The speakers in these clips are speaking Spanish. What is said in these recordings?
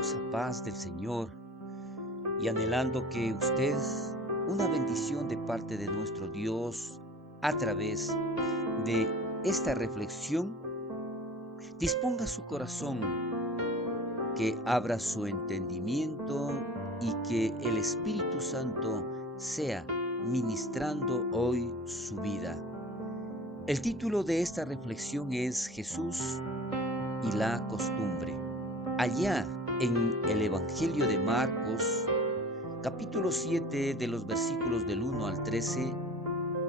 hermosa paz del Señor y anhelando que usted, una bendición de parte de nuestro Dios a través de esta reflexión, disponga su corazón, que abra su entendimiento y que el Espíritu Santo sea ministrando hoy su vida. El título de esta reflexión es Jesús y la costumbre. Allá en el Evangelio de Marcos, capítulo 7, de los versículos del 1 al 13,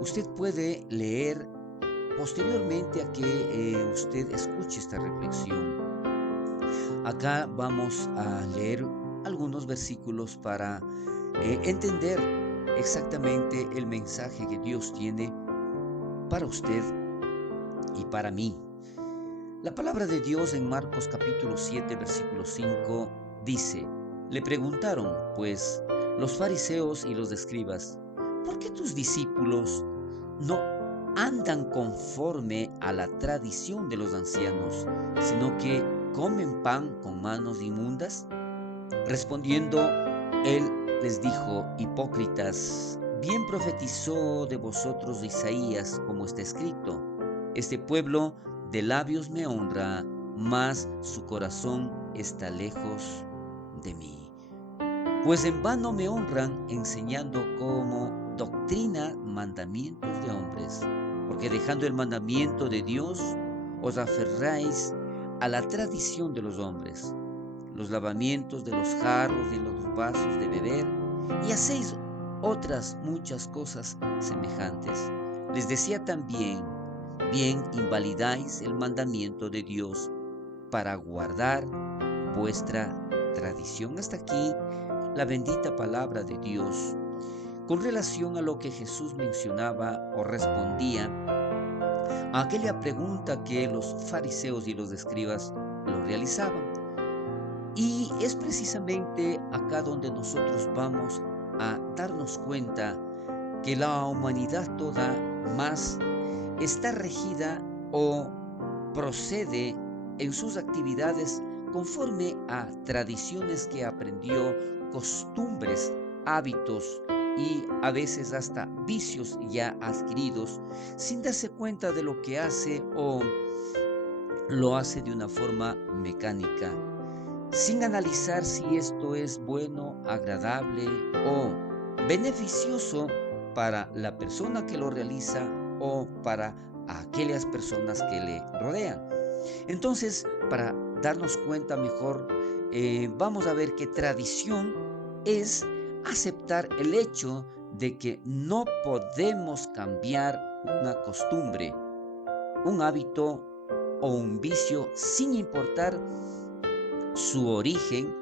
usted puede leer posteriormente a que usted escuche esta reflexión. Acá vamos a leer algunos versículos para entender exactamente el mensaje que Dios tiene para usted y para mí. La palabra de Dios en Marcos capítulo 7, versículo 5 dice: le preguntaron, pues, los fariseos y los escribas: ¿por qué tus discípulos no andan conforme a la tradición de los ancianos, sino que comen pan con manos inmundas? Respondiendo, él les dijo: hipócritas, bien profetizó de vosotros Isaías, como está escrito: este pueblo de labios me honra, mas su corazón está lejos de mí. Pues en vano me honran, enseñando como doctrina mandamientos de hombres, porque dejando el mandamiento de Dios, os aferráis a la tradición de los hombres, los lavamientos de los jarros y los vasos de beber, y hacéis otras muchas cosas semejantes. Les decía también: bien invalidáis el mandamiento de Dios para guardar vuestra tradición. Hasta aquí la bendita palabra de Dios con relación a lo que Jesús mencionaba o respondía a aquella pregunta que los fariseos y los escribas lo realizaban. Y es precisamente acá donde nosotros vamos a darnos cuenta que la humanidad toda más está regida o procede en sus actividades conforme a tradiciones que aprendió, costumbres, hábitos y a veces hasta vicios ya adquiridos, sin darse cuenta de lo que hace o lo hace de una forma mecánica, sin analizar si esto es bueno, agradable o beneficioso para la persona que lo realiza o para aquellas personas que le rodean. Entonces, para darnos cuenta mejor, vamos a ver que tradición es aceptar el hecho de que no podemos cambiar una costumbre, un hábito o un vicio sin importar su origen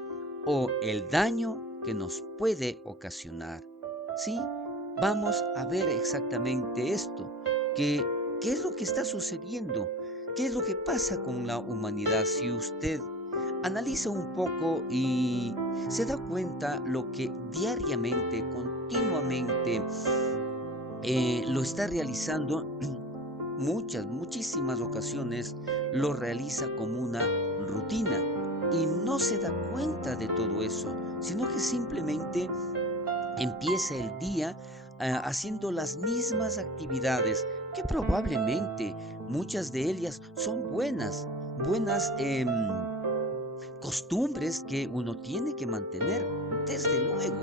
o el daño que nos puede ocasionar. ¿Sí? Vamos a ver exactamente esto, que qué es lo que está sucediendo, qué es lo que pasa con la humanidad. Si usted analiza un poco y se da cuenta lo que diariamente, continuamente lo está realizando, muchísimas ocasiones lo realiza como una rutina y no se da cuenta de todo eso, sino que simplemente empieza el día haciendo las mismas actividades que probablemente muchas de ellas son buenas costumbres que uno tiene que mantener, desde luego,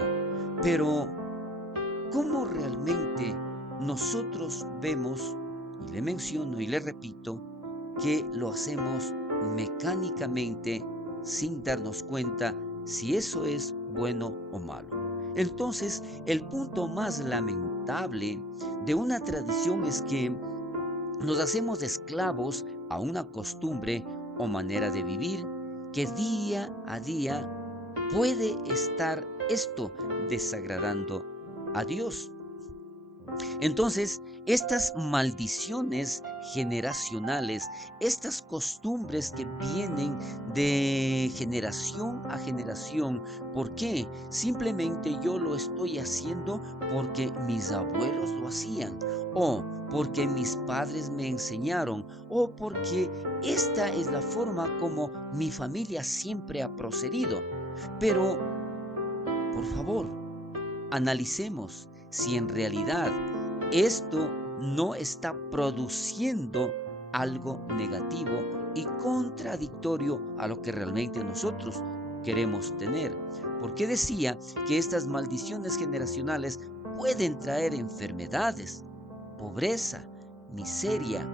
pero ¿cómo realmente nosotros vemos, y le menciono y le repito, que lo hacemos mecánicamente sin darnos cuenta si eso es bueno o malo? Entonces, el punto más lamentable de una tradición es que nos hacemos esclavos a una costumbre o manera de vivir que día a día puede estar esto desagradando a Dios. Entonces, estas maldiciones generacionales, estas costumbres que vienen de generación a generación, ¿por qué? Simplemente yo lo estoy haciendo porque mis abuelos lo hacían, o porque mis padres me enseñaron, o porque esta es la forma como mi familia siempre ha procedido. Pero, por favor, analicemos si en realidad esto no está produciendo algo negativo y contradictorio a lo que realmente nosotros queremos tener. Porque decía que estas maldiciones generacionales pueden traer enfermedades, pobreza, miseria,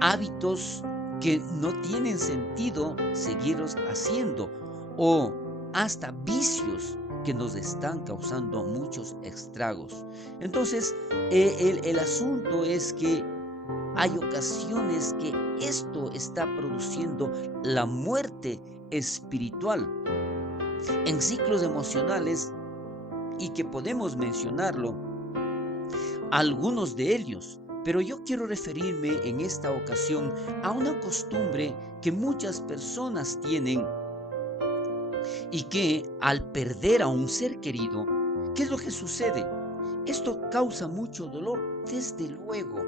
hábitos que no tienen sentido seguirlos haciendo, o hasta vicios que nos están causando muchos estragos. Entonces, el asunto es que hay ocasiones que esto está produciendo la muerte espiritual en ciclos emocionales, y que podemos mencionarlo, algunos de ellos. Pero yo quiero referirme en esta ocasión a una costumbre que muchas personas tienen, y que al perder a un ser querido, ¿qué es lo que sucede? Esto causa mucho dolor, desde luego,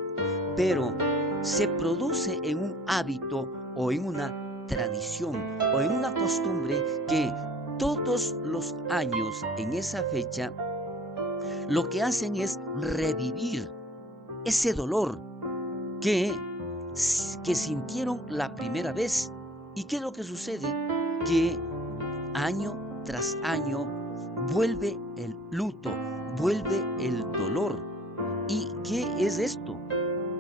pero se produce en un hábito, o en una tradición, o en una costumbre, que todos los años en esa fecha lo que hacen es revivir ese dolor que, que sintieron la primera vez. ¿Y qué es lo que sucede? Que año tras año vuelve el luto, vuelve el dolor. ¿Y qué es esto?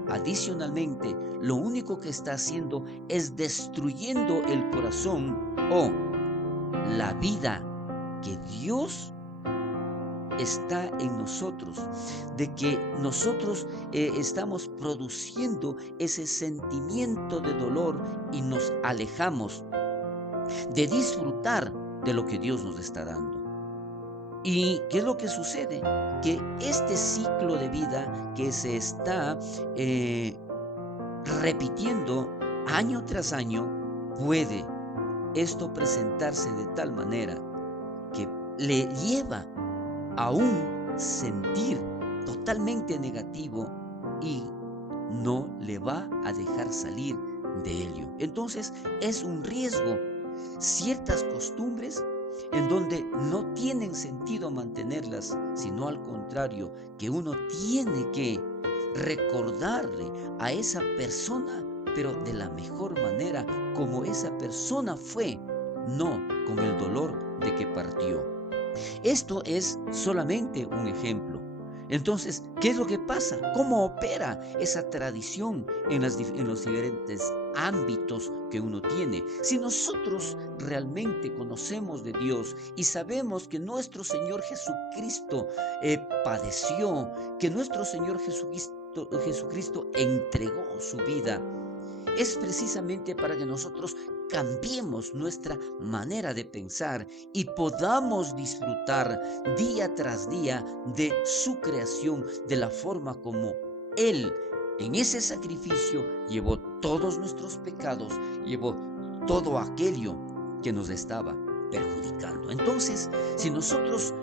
Adicionalmente, lo único que está haciendo es destruyendo el corazón, o la vida que Dios está en nosotros, de que nosotros estamos produciendo ese sentimiento de dolor y nos alejamos de disfrutar de lo que Dios nos está dando. ¿Y qué es lo que sucede? Que este ciclo de vida que se está repitiendo año tras año, puede esto presentarse de tal manera que le lleva a un sentir totalmente negativo, y no le va a dejar salir de ello. Entonces es un riesgo ciertas costumbres en donde no tienen sentido mantenerlas, sino al contrario, que uno tiene que recordarle a esa persona, pero de la mejor manera como esa persona fue, no con el dolor de que partió. Esto es solamente un ejemplo. Entonces, ¿qué es lo que pasa? ¿Cómo opera esa tradición en los diferentes ámbitos que uno tiene? Si nosotros realmente conocemos de Dios y sabemos que nuestro Señor Jesucristo padeció, que nuestro Señor Jesucristo entregó su vida, es precisamente para que nosotros cambiemos nuestra manera de pensar y podamos disfrutar día tras día de su creación, de la forma como Él en ese sacrificio llevó todos nuestros pecados, llevó todo aquello que nos estaba perjudicando. Entonces, si nosotros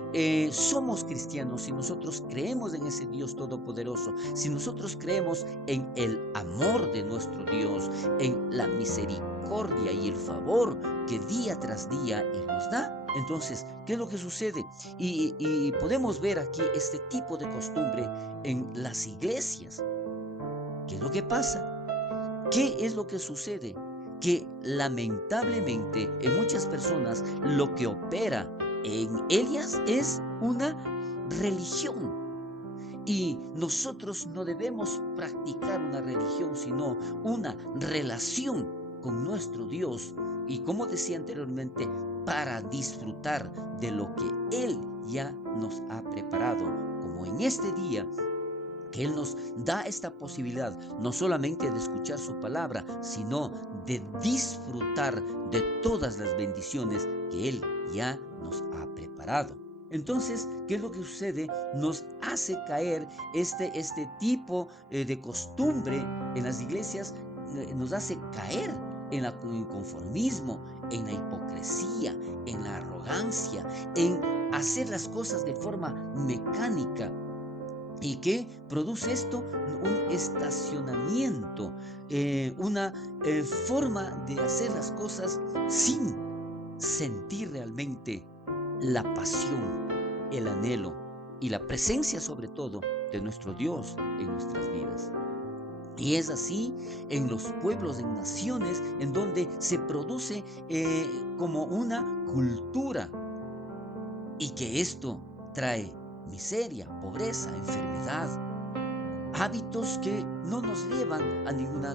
somos cristianos, si nosotros creemos en ese Dios todopoderoso, si nosotros creemos en el amor de nuestro Dios, en la misericordia y el favor que día tras día Él nos da, entonces, ¿qué es lo que sucede? Y podemos ver aquí este tipo de costumbre en las iglesias. ¿Qué es lo que pasa? ¿Qué es lo que sucede? Que lamentablemente en muchas personas lo que opera en ellas es una religión. Y nosotros no debemos practicar una religión, sino una relación con nuestro Dios. Y como decía anteriormente, para disfrutar de lo que Él ya nos ha preparado, como en este día que Él nos da esta posibilidad, no solamente de escuchar su palabra, sino de disfrutar de todas las bendiciones que Él ya nos ha preparado. Entonces, ¿qué es lo que sucede? Nos hace caer este tipo de costumbre en las iglesias, nos hace caer en el conformismo, en la hipocresía, en la arrogancia, en hacer las cosas de forma mecánica. ¿Y qué produce esto? Un estacionamiento, una forma de hacer las cosas sin sentir realmente la pasión, el anhelo y la presencia sobre todo de nuestro Dios en nuestras vidas. Y es así en los pueblos, en naciones, en donde se produce como una cultura, y que esto trae miseria, pobreza, enfermedad, hábitos que no nos llevan a ninguna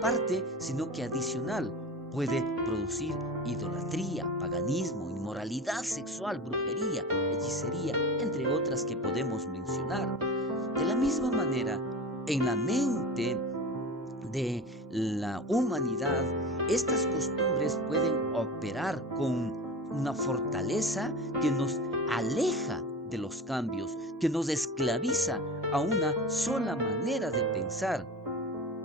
parte, sino que adicional puede producir idolatría, paganismo, inmoralidad sexual, brujería, hechicería, entre otras que podemos mencionar. De la misma manera, en la mente de la humanidad, estas costumbres pueden operar con una fortaleza que nos aleja de los cambios, que nos esclaviza a una sola manera de pensar.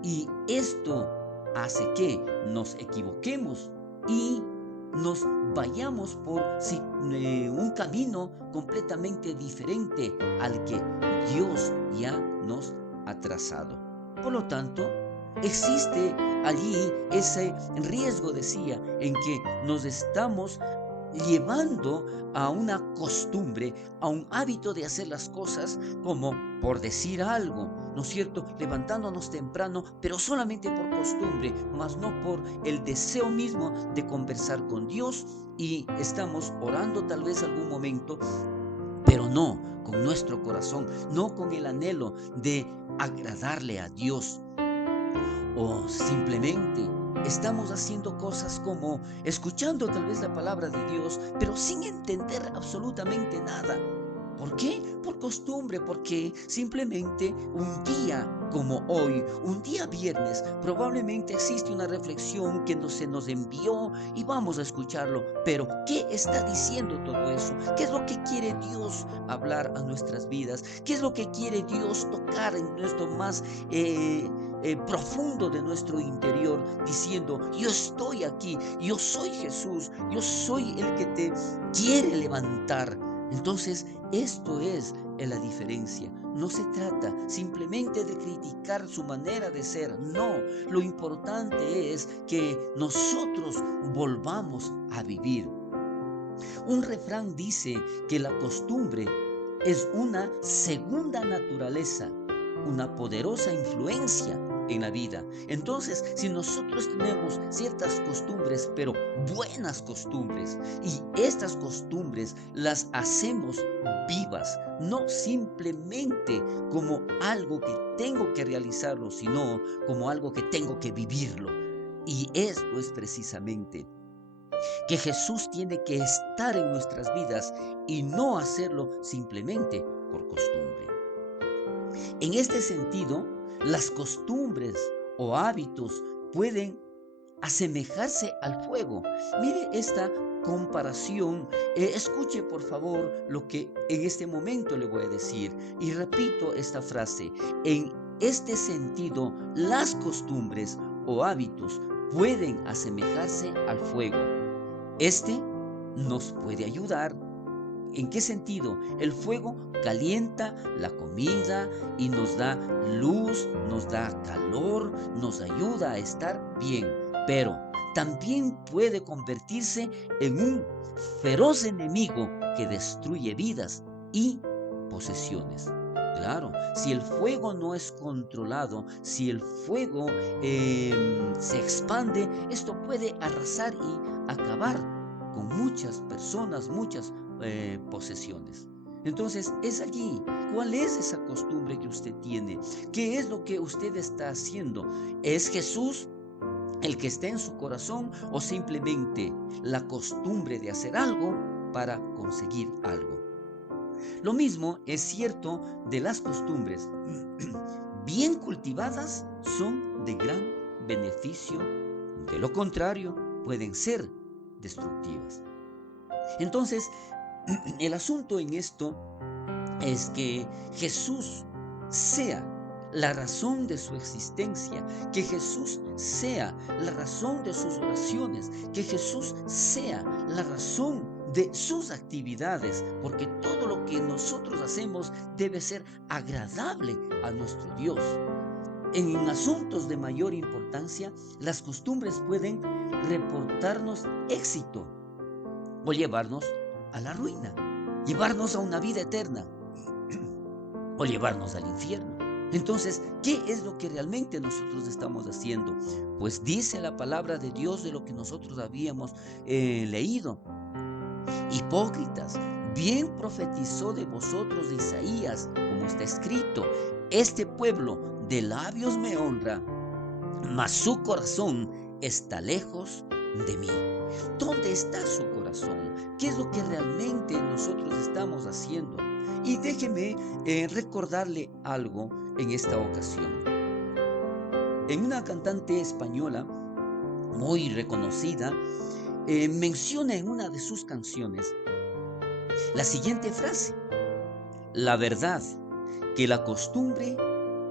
Y esto hace que nos equivoquemos y nos vayamos por un camino completamente diferente al que Dios ya nos ha trazado. Por lo tanto, existe allí ese riesgo, decía, en que nos estamos llevando a una costumbre, a un hábito de hacer las cosas como por decir algo, ¿no es cierto? Levantándonos temprano, pero solamente por costumbre, más no por el deseo mismo de conversar con Dios, y estamos orando tal vez algún momento, pero no con nuestro corazón, no con el anhelo de agradarle a Dios. O simplemente estamos haciendo cosas como escuchando tal vez la palabra de Dios, pero sin entender absolutamente nada. ¿Por qué? Por costumbre, porque simplemente un día como hoy, un día viernes, probablemente existe una reflexión que se nos envió y vamos a escucharlo. Pero, ¿qué está diciendo todo eso? ¿Qué es lo que quiere Dios hablar a nuestras vidas? ¿Qué es lo que quiere Dios tocar en nuestro más profundo de nuestro interior, diciendo: yo estoy aquí, yo soy Jesús, yo soy el que te quiere levantar? Entonces, esto es la diferencia. No se trata simplemente de criticar su manera de ser. No, lo importante es que nosotros volvamos a vivir. Un refrán dice que la costumbre es una segunda naturaleza, una poderosa influencia en la vida. Entonces, si nosotros tenemos ciertas costumbres, pero buenas costumbres, y estas costumbres las hacemos vivas, no simplemente como algo que tengo que realizarlo, sino como algo que tengo que vivirlo. Y esto es precisamente que Jesús tiene que estar en nuestras vidas y no hacerlo simplemente por costumbre. En este sentido, las costumbres o hábitos pueden asemejarse al fuego. Mire esta comparación. Escuche por favor lo que en este momento le voy a decir. Y repito esta frase. En este sentido, las costumbres o hábitos pueden asemejarse al fuego. Este nos puede ayudar. ¿En qué sentido? El fuego calienta la comida y nos da luz, nos da calor, nos ayuda a estar bien. Pero también puede convertirse en un feroz enemigo que destruye vidas y posesiones. Claro, si el fuego no es controlado, si el fuego se expande, esto puede arrasar y acabar con muchas personas, muchas posesiones. Entonces, es allí. ¿Cuál es esa costumbre que usted tiene? ¿Qué es lo que usted está haciendo? ¿Es Jesús el que está en su corazón, o simplemente la costumbre de hacer algo para conseguir algo? Lo mismo es cierto de las costumbres. Bien cultivadas son de gran beneficio. De lo contrario, pueden ser destructivas. Entonces, El asunto en esto es que Jesús sea la razón de su existencia, que Jesús sea la razón de sus oraciones, que Jesús sea la razón de sus actividades, porque todo lo que nosotros hacemos debe ser agradable a nuestro Dios. En asuntos de mayor importancia, las costumbres pueden reportarnos éxito o llevarnos a la ruina, llevarnos a una vida eterna o llevarnos al infierno. Entonces, ¿qué es lo que realmente nosotros estamos haciendo? Pues dice la palabra de Dios de lo que nosotros habíamos leído. Hipócritas, bien profetizó de vosotros de Isaías, como está escrito: este pueblo de labios me honra, mas su corazón está lejos de mí. ¿Dónde está su corazón? ¿Qué es lo que realmente nosotros estamos haciendo? Y déjeme recordarle algo en esta ocasión. En una cantante española muy reconocida, menciona en una de sus canciones la siguiente frase: la verdad que la costumbre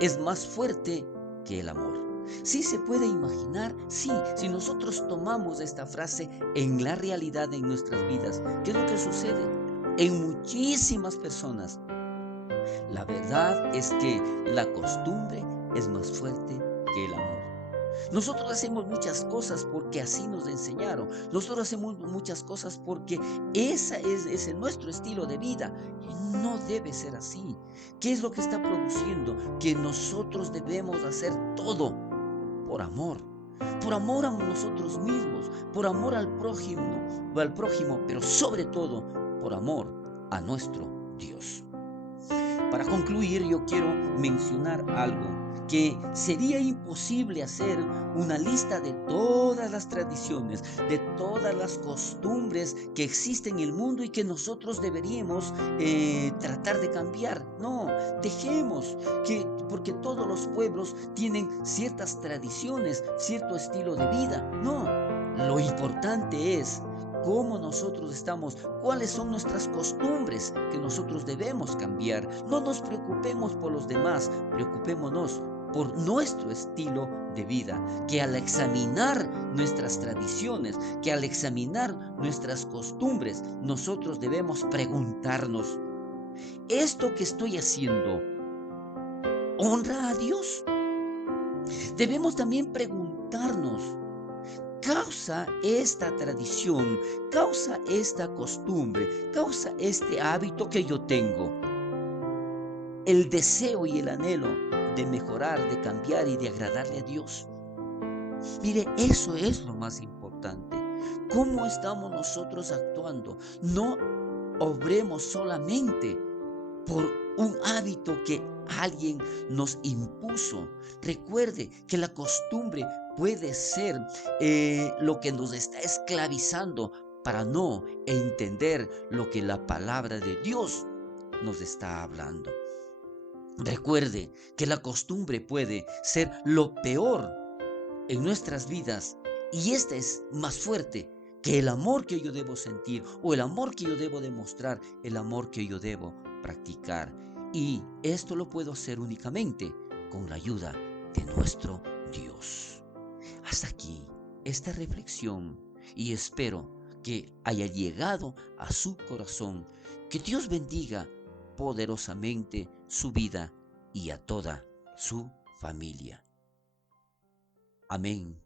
es más fuerte que el amor. Sí se puede imaginar, sí, si nosotros tomamos esta frase en la realidad en nuestras vidas, ¿qué es lo que sucede? En muchísimas personas, la verdad es que la costumbre es más fuerte que el amor. Nosotros hacemos muchas cosas porque así nos enseñaron. Nosotros hacemos muchas cosas porque ese es nuestro estilo de vida. Y no debe ser así. ¿Qué es lo que está produciendo? Que nosotros debemos hacer todo por amor. Por amor a nosotros mismos, por amor al prójimo, pero sobre todo por amor a nuestro Dios. Para concluir, yo quiero mencionar algo: que sería imposible hacer una lista de todas las tradiciones, de todas las costumbres que existen en el mundo y que nosotros deberíamos tratar de cambiar. No, dejemos porque todos los pueblos tienen ciertas tradiciones, cierto estilo de vida. No, lo importante es cómo nosotros estamos, cuáles son nuestras costumbres que nosotros debemos cambiar. No nos preocupemos por los demás, preocupémonos por nuestro estilo de vida, que al examinar nuestras tradiciones, que al examinar nuestras costumbres, nosotros debemos preguntarnos: ¿esto que estoy haciendo honra a Dios? Debemos también preguntarnos: ¿causa esta tradición, causa esta costumbre, causa este hábito que yo tengo el deseo y el anhelo de mejorar, de cambiar y de agradarle a Dios? Mire, eso es lo más importante. ¿Cómo estamos nosotros actuando? No obremos solamente por un hábito que alguien nos impuso. Recuerde que la costumbre puede ser lo que nos está esclavizando para no entender lo que la palabra de Dios nos está hablando. Recuerde que la costumbre puede ser lo peor en nuestras vidas, y esta es más fuerte que el amor que yo debo sentir o el amor que yo debo demostrar, el amor que yo debo practicar. Y esto lo puedo hacer únicamente con la ayuda de nuestro Dios. Hasta aquí esta reflexión, y espero que haya llegado a su corazón. Que Dios bendiga poderosamente su vida y a toda su familia. Amén